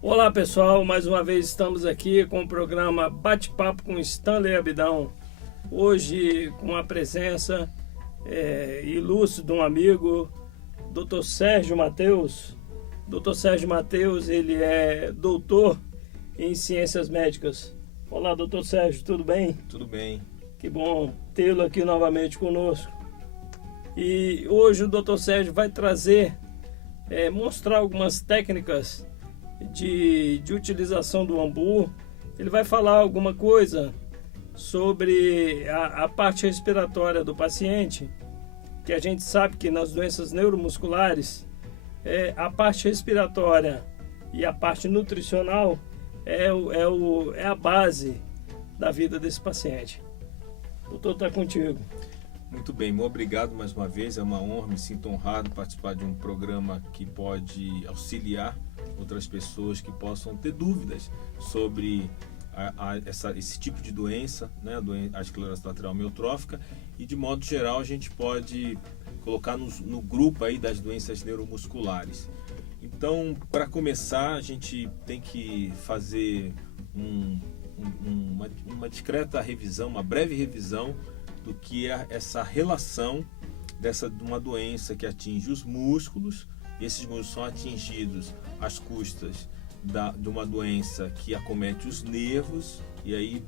Olá pessoal, mais uma vez estamos aqui com o programa Bate-Papo com Stanley Abidão. Hoje com a presença ilustre de um amigo, Dr. Sérgio Mateus. Dr. Sérgio Mateus, ele é doutor em Ciências Médicas. Olá, Dr. Sérgio, tudo bem? Tudo bem. Que bom tê-lo aqui novamente conosco. E hoje o Dr. Sérgio vai mostrar algumas técnicas de utilização do bambu. Ele vai falar alguma coisa sobre a parte respiratória do paciente, que a gente sabe que nas doenças neuromusculares a parte respiratória e a parte nutricional é a base da vida desse paciente. Doutor, está contigo. Muito bem, muito obrigado mais uma vez. É uma honra, me sinto honrado participar de um programa que pode auxiliar outras pessoas que possam ter dúvidas sobre esse tipo de doença, né, a esclerose lateral amiotrófica, e de modo geral a gente pode colocar no grupo aí das doenças neuromusculares. Então, para começar, a gente tem que fazer uma discreta revisão, uma breve revisão do que é essa relação de uma doença que atinge os músculos. Esses músculos são atingidos às custas de uma doença que acomete os nervos, e aí,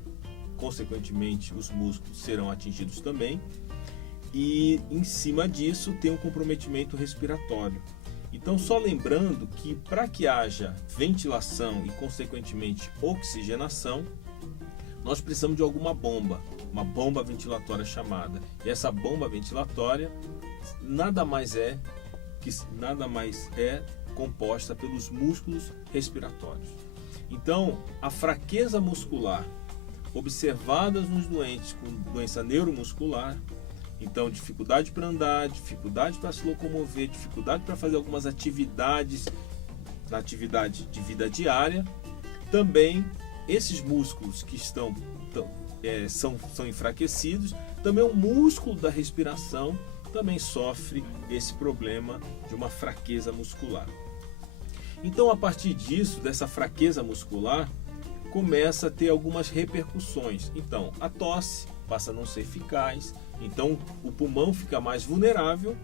consequentemente, os músculos serão atingidos também. E em cima disso tem um comprometimento respiratório. Então, só lembrando que para que haja ventilação e, consequentemente, oxigenação, nós precisamos de alguma bomba, uma bomba ventilatória chamada. E essa bomba ventilatória nada mais é composta pelos músculos respiratórios. Então, a fraqueza muscular observada nos doentes com doença neuromuscular, então dificuldade para andar, dificuldade para se locomover, dificuldade para fazer algumas atividades na atividade de vida diária, também esses músculos que são enfraquecidos, também o músculo da respiração também sofre esse problema de uma fraqueza muscular. Então, a partir disso, dessa fraqueza muscular, começa a ter algumas repercussões. Então, a tosse passa a não ser eficaz, então o pulmão fica mais vulnerável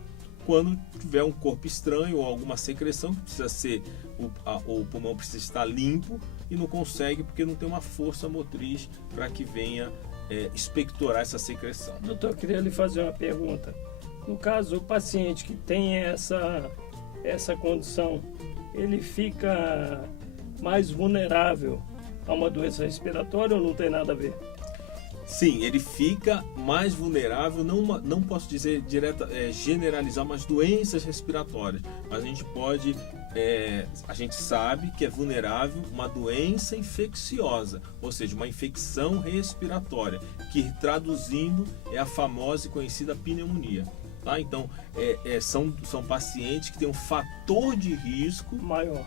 quando tiver um corpo estranho ou alguma secreção que precisa ser, o pulmão precisa estar limpo e não consegue porque não tem uma força motriz para que venha expectorar essa secreção. Doutor, eu queria lhe fazer uma pergunta. No caso, o paciente que tem essa condição, ele fica mais vulnerável a uma doença respiratória ou não tem nada a ver? Sim, ele fica mais vulnerável, não posso dizer generalizar umas doenças respiratórias, mas a gente sabe que é vulnerável uma doença infecciosa, ou seja, uma infecção respiratória, que traduzindo é a famosa e conhecida pneumonia. Tá? Então, são pacientes que têm um fator de risco maior,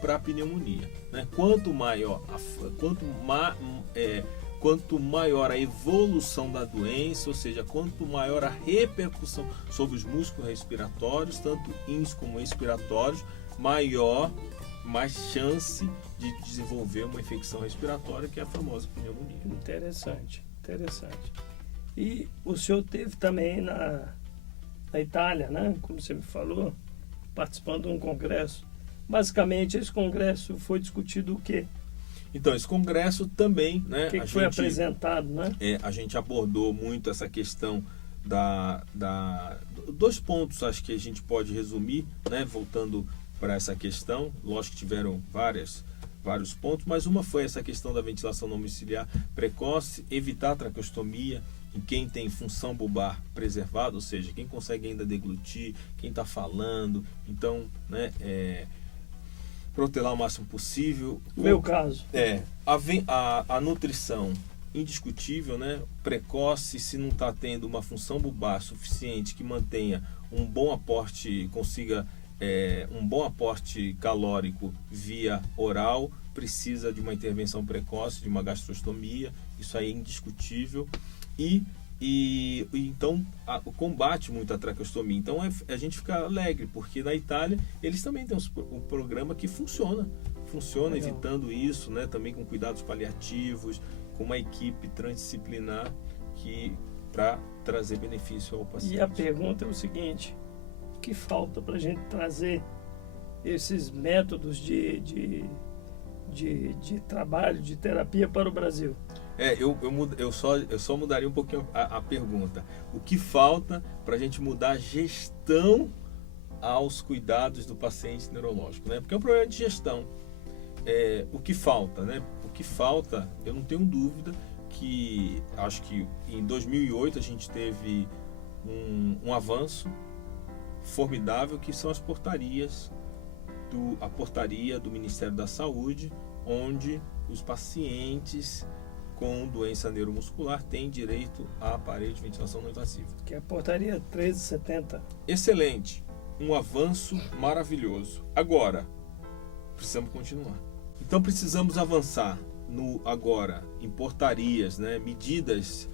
para a pneumonia. Né? Quanto maior a evolução da doença, ou seja, quanto maior a repercussão sobre os músculos respiratórios, tanto ins como expiratórios, mais chance de desenvolver uma infecção respiratória, que é a famosa pneumonia. Interessante. E o senhor teve também na Itália, né? Como você me falou, participando de um congresso. Basicamente, esse congresso foi discutido o quê? Então, esse congresso também, né? O que foi apresentado, né? A gente abordou muito essa questão dois pontos, acho que a gente pode resumir, né? Voltando para essa questão, lógico que tiveram vários pontos, mas uma foi essa questão da ventilação domiciliar precoce, evitar a traqueostomia em quem tem função bulbar preservada, ou seja, quem consegue ainda deglutir, quem está falando, então, né? Protelar o máximo possível. Meu caso. A nutrição indiscutível, né? Precoce, se não está tendo uma função bulbar suficiente que mantenha um bom aporte, consiga um bom aporte calórico via oral, precisa de uma intervenção precoce, de uma gastrostomia, isso aí é indiscutível. E E então combate muito a traqueostomia. Então a gente fica alegre, porque na Itália eles também têm um programa que funciona Legal. evitando isso, né? Também com cuidados paliativos, com uma equipe transdisciplinar para trazer benefício ao paciente. E a pergunta é o seguinte: o que falta para a gente trazer esses métodos de trabalho, de terapia para o Brasil? Eu só mudaria um pouquinho a pergunta. O que falta para a gente mudar a gestão aos cuidados do paciente neurológico, né? Porque é um problema de gestão. O que falta, né? O que falta, eu não tenho dúvida que, acho que em 2008 a gente teve um avanço formidável, que são as portarias, a portaria do Ministério da Saúde, onde os pacientes com doença neuromuscular têm direito a aparelho de ventilação não invasiva. Que é a portaria 1370. Excelente, um avanço maravilhoso. Agora, precisamos continuar. Então precisamos avançar agora em portarias, né, medidas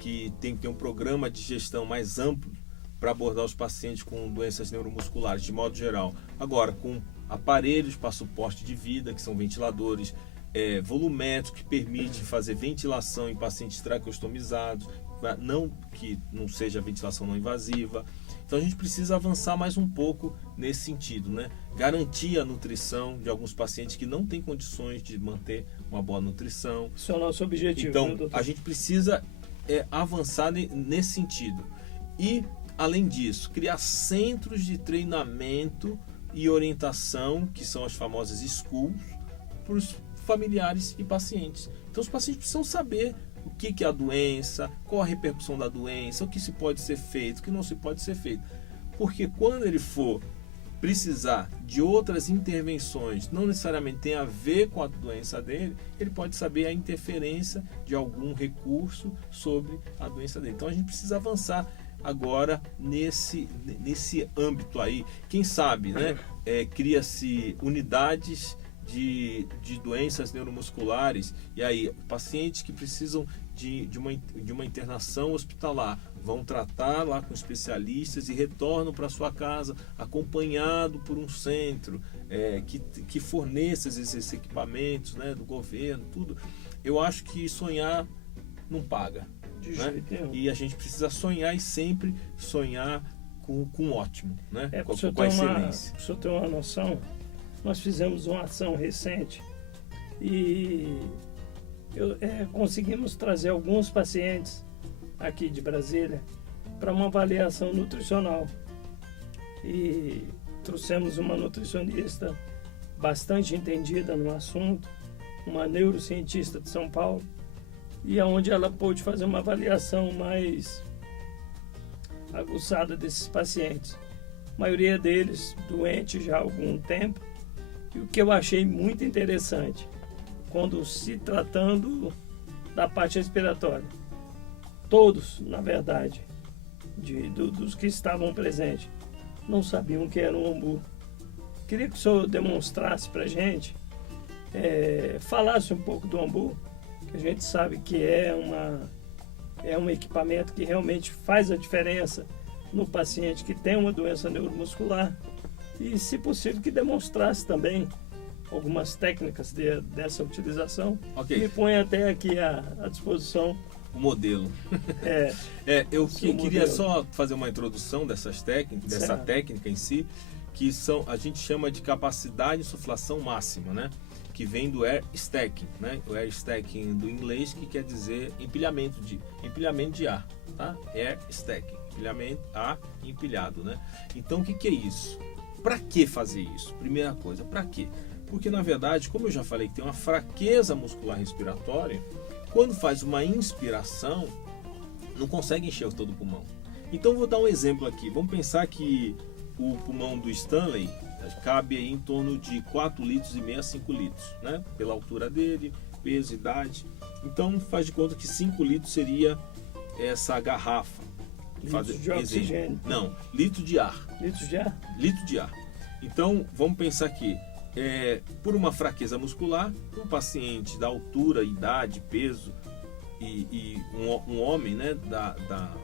que tem que ter um programa de gestão mais amplo para abordar os pacientes com doenças neuromusculares de modo geral. Agora, com aparelhos para suporte de vida, que são ventiladores volumétricos, que permitem fazer ventilação em pacientes traqueostomizados, que não seja ventilação não invasiva. Então a gente precisa avançar mais um pouco nesse sentido, né? Garantir a nutrição de alguns pacientes que não têm condições de manter uma boa nutrição. Isso é o nosso objetivo. Então, né, doutor? a gente precisa avançar nesse sentido. E, além disso, criar centros de treinamento e orientação, que são as famosas schools, para os familiares e pacientes. Então, os pacientes precisam saber o que é a doença, qual a repercussão da doença, o que se pode ser feito, o que não se pode ser feito. Porque quando ele for precisar de outras intervenções, não necessariamente tem a ver com a doença dele, ele pode saber a interferência de algum recurso sobre a doença dele. Então a gente precisa avançar agora nesse âmbito aí. Quem sabe, né? Cria-se unidades de doenças neuromusculares, e aí pacientes que precisam de uma internação hospitalar vão tratar lá com especialistas e retornam para sua casa acompanhado por um centro que forneça esses equipamentos, né, do governo, tudo. Eu acho que sonhar não paga, De né? jeito nenhum. E a gente precisa sonhar, e sempre sonhar com ótimo, né? Para o Com a excelência. senhor ter uma noção, nós fizemos uma ação recente e conseguimos trazer alguns pacientes aqui de Brasília para uma avaliação nutricional. E trouxemos uma nutricionista bastante entendida no assunto, uma neurocientista de São Paulo, e onde ela pôde fazer uma avaliação mais aguçada desses pacientes. A maioria deles doentes já há algum tempo. E o que eu achei muito interessante, quando se tratando da parte respiratória, todos, na verdade, dos que estavam presentes, não sabiam o que era um umbu. Queria que o senhor demonstrasse para a gente, falasse um pouco do umbu, que a gente sabe que é um equipamento que realmente faz a diferença no paciente que tem uma doença neuromuscular. E, se possível, que demonstrasse também algumas técnicas dessa utilização. Ok. Me põe até aqui à disposição. O modelo. Eu queria só fazer uma introdução dessa técnica em si, que a gente chama de capacidade de insuflação máxima, né? Que vem do air stacking, né? O air stacking do inglês, que quer dizer empilhamento de ar, tá? Air stacking, ar empilhado, né? Então, o que é isso? Para que fazer isso? Primeira coisa, para quê? Porque, na verdade, como eu já falei que tem uma fraqueza muscular respiratória, quando faz uma inspiração, não consegue encher todo o pulmão. Então, vou dar um exemplo aqui. Vamos pensar que o pulmão do Stanley cabe aí em torno de 4,5 litros a 5 litros, né? Pela altura dele, peso, idade. Então, faz de conta que 5 litros seria essa garrafa. Litros de oxigênio. Não, litro de ar. Litros de ar? Litro de ar. Então, vamos pensar que, por uma fraqueza muscular, um paciente da altura, idade, peso um homem, né, da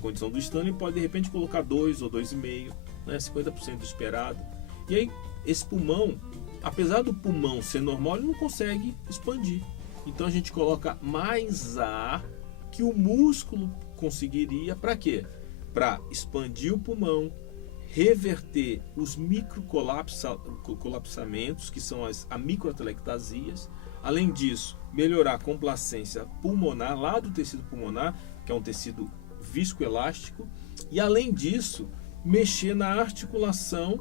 condição do Stanley pode de repente colocar 2 ou 2,5, né, 50% do esperado. E aí esse pulmão, apesar do pulmão ser normal, ele não consegue expandir. Então a gente coloca mais ar que o músculo conseguiria. Para quê? Para expandir o pulmão, reverter os microcolapsamentos, que são as microatelectasias. Além disso, melhorar a complacência pulmonar lá do tecido pulmonar, que é um tecido viscoelástico. E além disso, mexer na articulação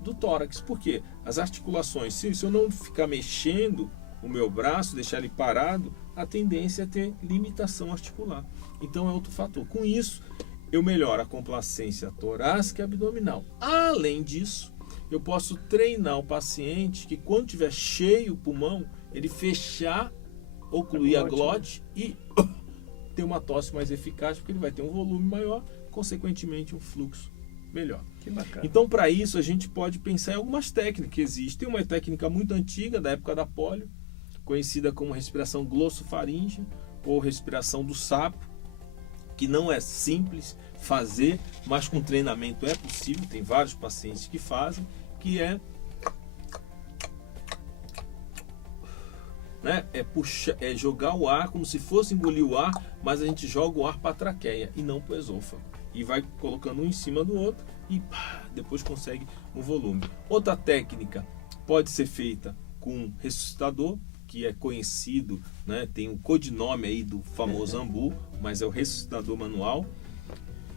do tórax. Por quê? As articulações, se eu não ficar mexendo o meu braço, deixar ele parado, a tendência é ter limitação articular. Então é outro fator. Com isso, eu melhoro a complacência torácica e abdominal. Além disso, eu posso treinar o paciente que quando tiver cheio o pulmão, ele fechar, ocluir a glote e ter uma tosse mais eficaz, porque ele vai ter um volume maior, consequentemente um fluxo melhor. Que bacana. Então, para isso, a gente pode pensar em algumas técnicas que existem. Uma técnica muito antiga, da época da polio, conhecida como respiração glossofaríngea ou respiração do sapo, que não é simples fazer, mas com treinamento é possível. Tem vários pacientes que fazem, que é, né, é jogar o ar como se fosse engolir o ar, mas a gente joga o ar para a traqueia e não para o esôfago. E vai colocando um em cima do outro e depois consegue um volume. Outra técnica pode ser feita com um ressuscitador, que é conhecido, né, tem um codinome aí do famoso Ambu, mas é o ressuscitador manual,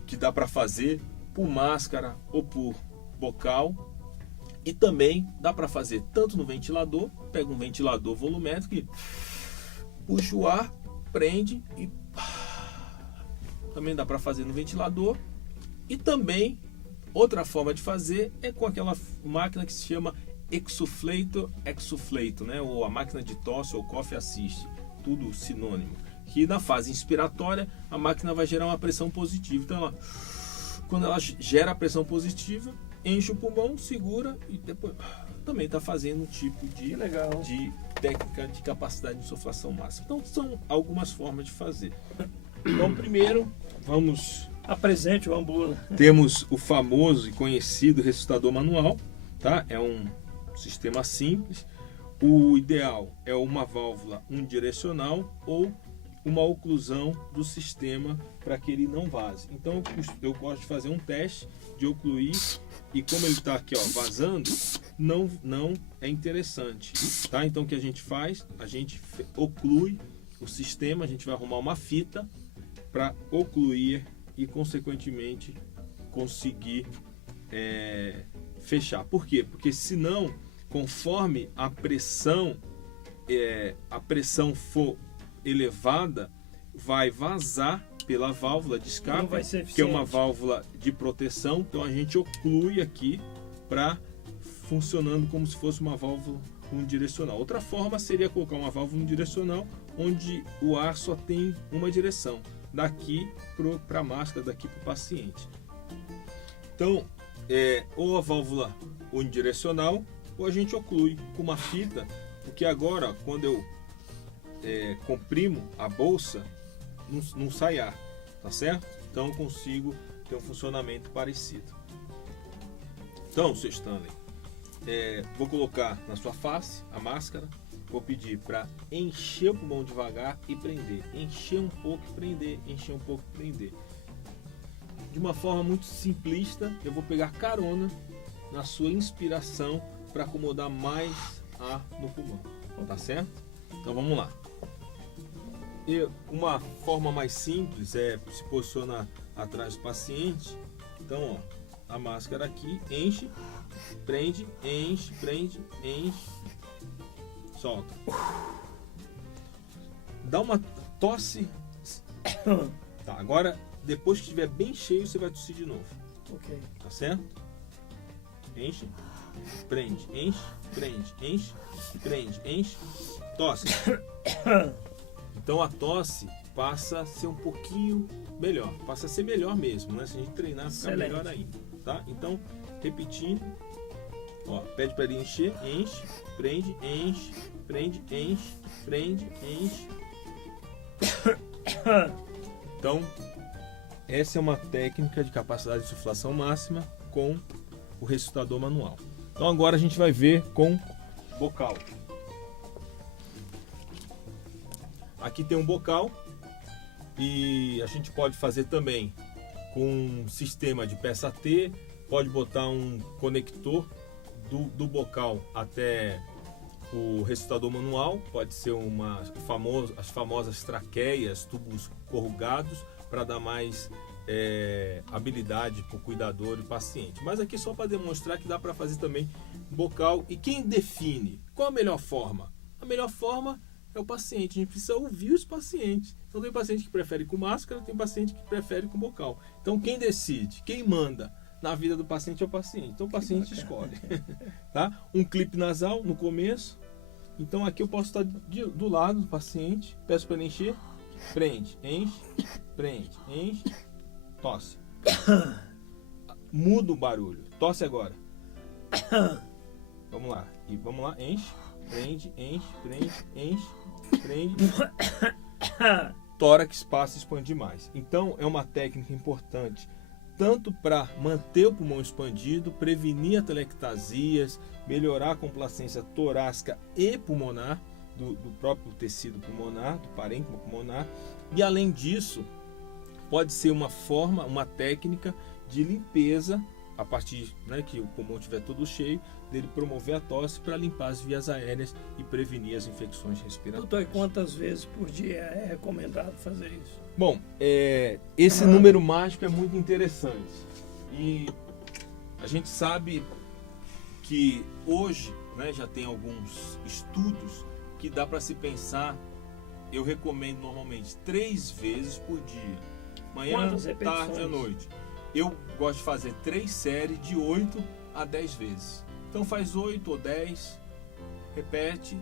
que dá para fazer por máscara ou por bocal. E também dá para fazer tanto no ventilador, pega um ventilador volumétrico e puxa o ar, prende e também dá para fazer no ventilador. E também outra forma de fazer é com aquela máquina que se chama exuflator, né, ou a máquina de tosse ou cough assist, tudo sinônimo. Que na fase inspiratória a máquina vai gerar uma pressão positiva. Então quando ela gera a pressão positiva, enche o pulmão, segura e depois também está fazendo um tipo de técnica de capacidade de insuflação máxima. Então são algumas formas de fazer. Então primeiro vamos... Apresente o Ambu. Temos o famoso e conhecido ressuscitador manual, tá? É um sistema simples. O ideal é uma válvula unidirecional ou uma oclusão do sistema para que ele não vaze. Então eu gosto de fazer um teste de ocluir, e como ele está aqui, ó, vazando, não é interessante, tá? Então o que a gente faz? A gente oclui o sistema, a gente vai arrumar uma fita para ocluir e consequentemente conseguir fechar. Por quê? Porque senão, conforme a pressão for elevada, vai vazar pela válvula de escape, que é uma válvula de proteção. Então a gente oclui aqui para funcionando como se fosse uma válvula unidirecional. Outra forma seria colocar uma válvula unidirecional onde o ar só tem uma direção, daqui para a máscara, daqui para o paciente. Então, ou a válvula unidirecional, ou a gente oclui com uma fita, porque agora, quando eu comprimo a bolsa, não sai ar, tá certo? Então eu consigo ter um funcionamento parecido. Então, Sr. Stanley, vou colocar na sua face a máscara, vou pedir para encher o pulmão devagar e prender. Encher um pouco e prender, encher um pouco e prender. De uma forma muito simplista, eu vou pegar carona na sua inspiração para acomodar mais ar no pulmão, tá certo? Então vamos lá. E uma forma mais simples é se posicionar atrás do paciente. Então, ó, a máscara aqui, enche, prende, enche, prende, enche, solta. Dá uma tosse. Tá, agora, depois que estiver bem cheio, você vai tossir de novo. Ok. Tá certo? Enche, prende, enche, prende, enche, prende, enche, tosse. Então a tosse passa a ser um pouquinho melhor, passa a ser melhor mesmo, né? Se a gente treinar, fica melhor ainda, tá? Então, repetindo, ó, pede para ele encher, enche, prende, enche, prende, enche, prende, enche, Então, essa é uma técnica de capacidade de insuflação máxima com o ressuscitador manual. Então agora a gente vai ver com bocal. Aqui tem um bocal e a gente pode fazer também com um sistema de peça T, pode botar um conector do bocal até o ressuscitador manual, pode ser as famosas traqueias, tubos corrugados, para dar mais habilidade para o cuidador e paciente. Mas aqui só para demonstrar que dá para fazer também bocal. E quem define qual a melhor forma? A melhor forma é o paciente. A gente precisa ouvir os pacientes. Então tem paciente que prefere com máscara, tem paciente que prefere com bocal. Então quem decide, quem manda na vida do paciente é o paciente. Então o paciente escolhe. Tá? Um clipe nasal no começo. Então aqui eu posso estar do lado do paciente, peço para ele encher, prende, enche, tosse. Muda o barulho, tosse agora. Vamos lá, enche, prende, tórax passa e expande mais. Então é uma técnica importante, tanto para manter o pulmão expandido, prevenir atelectasias, melhorar a complacência torácica e pulmonar, do próprio tecido pulmonar, do parênquima pulmonar, e além disso, pode ser uma forma, uma técnica de limpeza, a partir que o pulmão estiver todo cheio, dele promover a tosse para limpar as vias aéreas e prevenir as infecções respiratórias. Doutor, e quantas vezes por dia é recomendado fazer isso? Bom, esse número mágico é muito interessante. E a gente sabe que hoje já tem alguns estudos que dá para se pensar, eu recomendo normalmente 3 vezes por dia. Manhã, tarde e noite. Eu gosto de fazer 3 séries de 8 a 10 vezes. Então faz 8 ou 10, repete.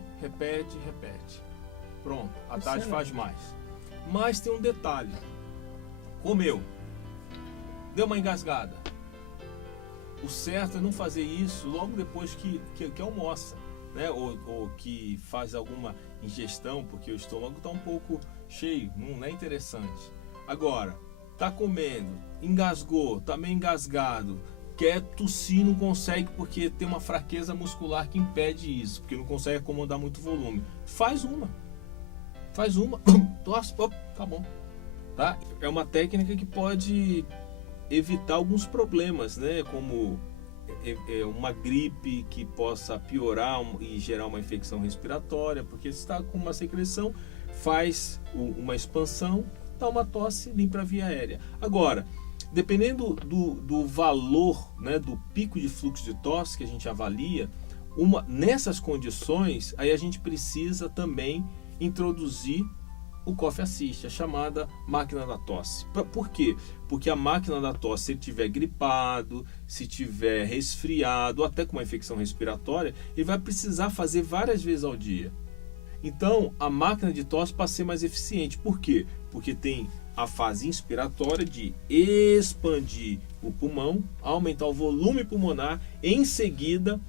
Pronto, à tarde faz mais. Mas tem um detalhe. Comeu, deu uma engasgada. O certo é não fazer isso logo depois que almoça, ou que faz alguma ingestão, porque o estômago está um pouco cheio, não é interessante. Agora, tá comendo, engasgou, tá meio engasgado, quer tossir, não consegue porque tem uma fraqueza muscular que impede isso, porque não consegue acomodar muito volume. Faz uma, tosse, tá bom. Tá? É uma técnica que pode evitar alguns problemas, como uma gripe que possa piorar e gerar uma infecção respiratória, porque se está com uma secreção, faz uma expansão, dá uma tosse, limpa a via aérea. Agora, dependendo do valor, do pico de fluxo de tosse que a gente avalia, nessas condições, aí a gente precisa também introduzir o Cough Assist, a chamada máquina da tosse. Por quê? Porque a máquina da tosse, se ele estiver gripado, se estiver resfriado, ou até com uma infecção respiratória, ele vai precisar fazer várias vezes ao dia. Então, a máquina de tosse passa a ser mais eficiente. Por quê? Porque tem a fase inspiratória de expandir o pulmão, aumentar o volume pulmonar, em seguida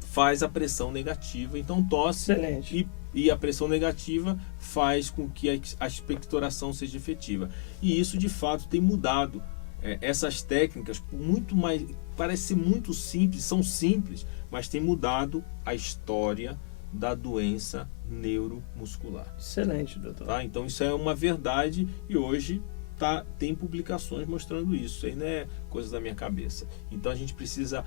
faz a pressão negativa. Então, tosse. Excelente. E a pressão negativa faz com que a expectoração seja efetiva. E isso, de fato, tem mudado. Essas técnicas, muito mais, parece ser muito simples, são simples, mas tem mudado a história da doença neuromuscular. Excelente, doutor. Tá? Então, isso é uma verdade e hoje tem publicações mostrando isso. Isso aí não é coisa da minha cabeça. Então, a gente precisa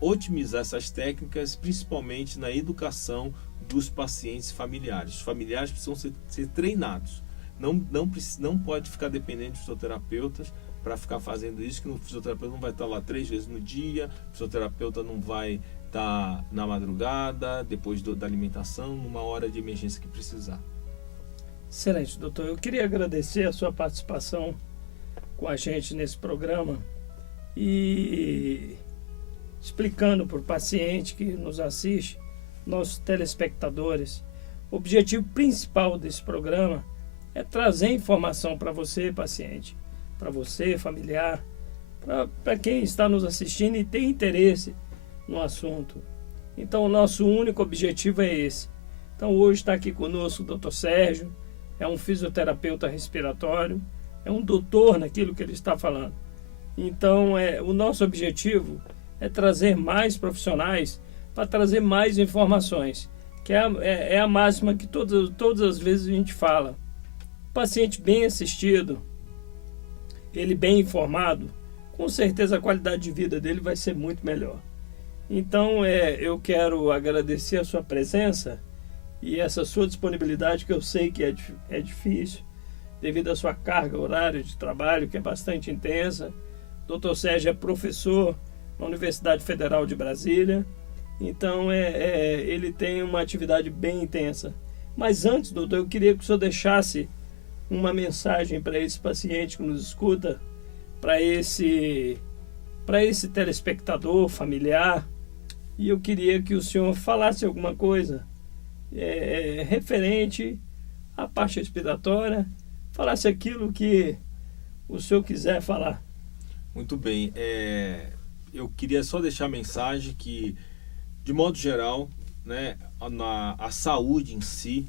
otimizar essas técnicas, principalmente na educação dos pacientes familiares. Os familiares precisam ser treinados. Não pode ficar dependente de fisioterapeutas para ficar fazendo isso, que o fisioterapeuta não vai estar lá 3 vezes no dia, o fisioterapeuta não vai estar na madrugada, depois da alimentação, numa hora de emergência que precisar. Excelente, doutor. Eu queria agradecer a sua participação com a gente nesse programa e explicando para o paciente que nos assiste, nossos telespectadores, o objetivo principal desse programa é trazer informação para você, paciente, para você, familiar, para quem está nos assistindo e tem interesse no assunto. Então, o nosso único objetivo é esse. Então, hoje está aqui conosco o Dr. Sérgio, é um fisioterapeuta respiratório, é um doutor naquilo que ele está falando. Então, o nosso objetivo é trazer mais profissionais para trazer mais informações, que é a máxima que todas as vezes a gente fala. O paciente bem assistido, ele bem informado, com certeza a qualidade de vida dele vai ser muito melhor. Então, eu quero agradecer a sua presença e essa sua disponibilidade, que eu sei que é difícil, devido à sua carga horária de trabalho, que é bastante intensa. Dr. Sérgio é professor na Universidade Federal de Brasília, então ele tem uma atividade bem intensa. Mas antes, doutor, eu queria que o senhor deixasse uma mensagem para esse paciente que nos escuta, para esse telespectador familiar, e eu queria que o senhor falasse alguma coisa referente à parte respiratória, falasse aquilo que o senhor quiser falar. Muito bem. Eu queria só deixar a mensagem que, de modo geral, né, a saúde em si,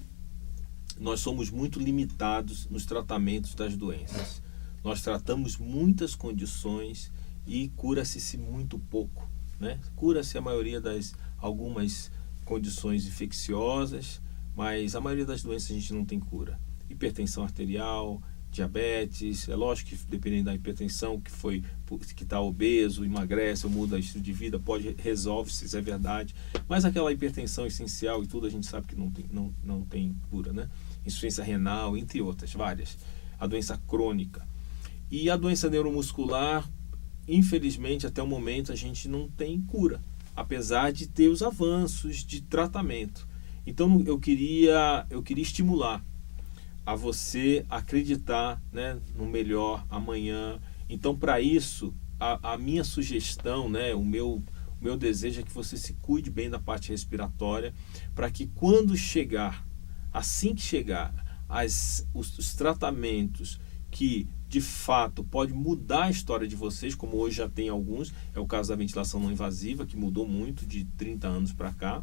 nós somos muito limitados nos tratamentos das doenças. Nós tratamos muitas condições e cura-se muito pouco, né? Cura-se a maioria algumas condições infecciosas, mas a maioria das doenças a gente não tem cura. Hipertensão arterial, diabetes, é lógico que dependendo da hipertensão, que está obeso, emagrece ou muda o estilo de vida, resolve-se, isso é verdade, mas aquela hipertensão essencial e tudo a gente sabe que não tem cura, né? Insuficiência renal, entre outras, várias. A doença crônica. E a doença neuromuscular, infelizmente, até o momento a gente não tem cura, apesar de ter os avanços de tratamento. Então eu queria estimular a você acreditar, né, no melhor amanhã. Então, para isso, a minha sugestão, né, o meu desejo é que você se cuide bem da parte respiratória, para que assim que chegar os tratamentos que de fato pode mudar a história de vocês, como hoje já tem alguns, é o caso da ventilação não invasiva, que mudou muito de 30 anos para cá,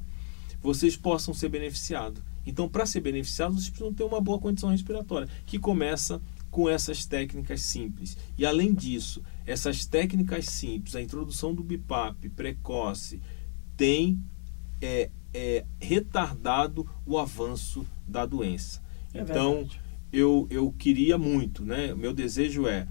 vocês possam ser beneficiados. Então, para ser beneficiados, vocês precisam ter uma boa condição respiratória, que começa com essas técnicas simples. E, além disso, essas técnicas simples, a introdução do BiPAP precoce, tem retardado o avanço da doença. Então, eu queria muito, né? O meu desejo é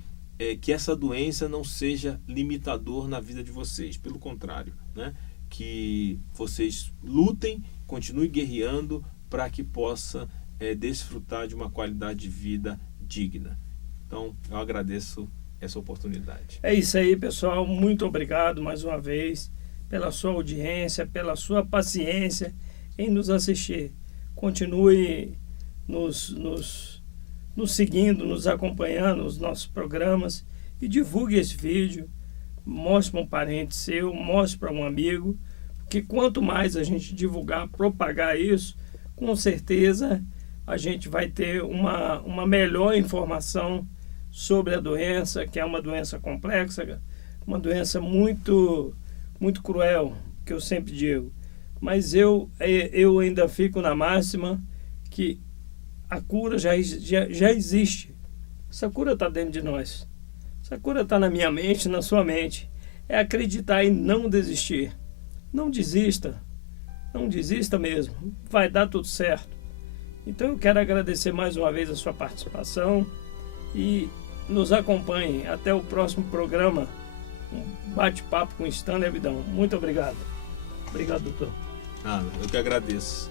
que essa doença não seja limitador na vida de vocês. Pelo contrário, né? Que vocês lutem, continuem guerreando, para que possa desfrutar de uma qualidade de vida digna. Então, eu agradeço essa oportunidade. É isso aí, pessoal. Muito obrigado mais uma vez pela sua audiência, pela sua paciência em nos assistir. Continue nos seguindo, nos acompanhando nos nossos programas e divulgue esse vídeo. Mostre para um parente seu, mostre para um amigo, porque quanto mais a gente divulgar, propagar isso, com certeza a gente vai ter uma melhor informação sobre a doença, que é uma doença complexa, uma doença muito, muito cruel, que eu sempre digo. Mas eu ainda fico na máxima que a cura já existe. Essa cura está dentro de nós. Essa cura está na minha mente, na sua mente. É acreditar e não desistir. Não desista. Não desista mesmo. Vai dar tudo certo. Então eu quero agradecer mais uma vez a sua participação e nos acompanhem até o próximo programa, um bate-papo com Stanley Abidão. Muito obrigado. Obrigado, doutor. Eu que agradeço.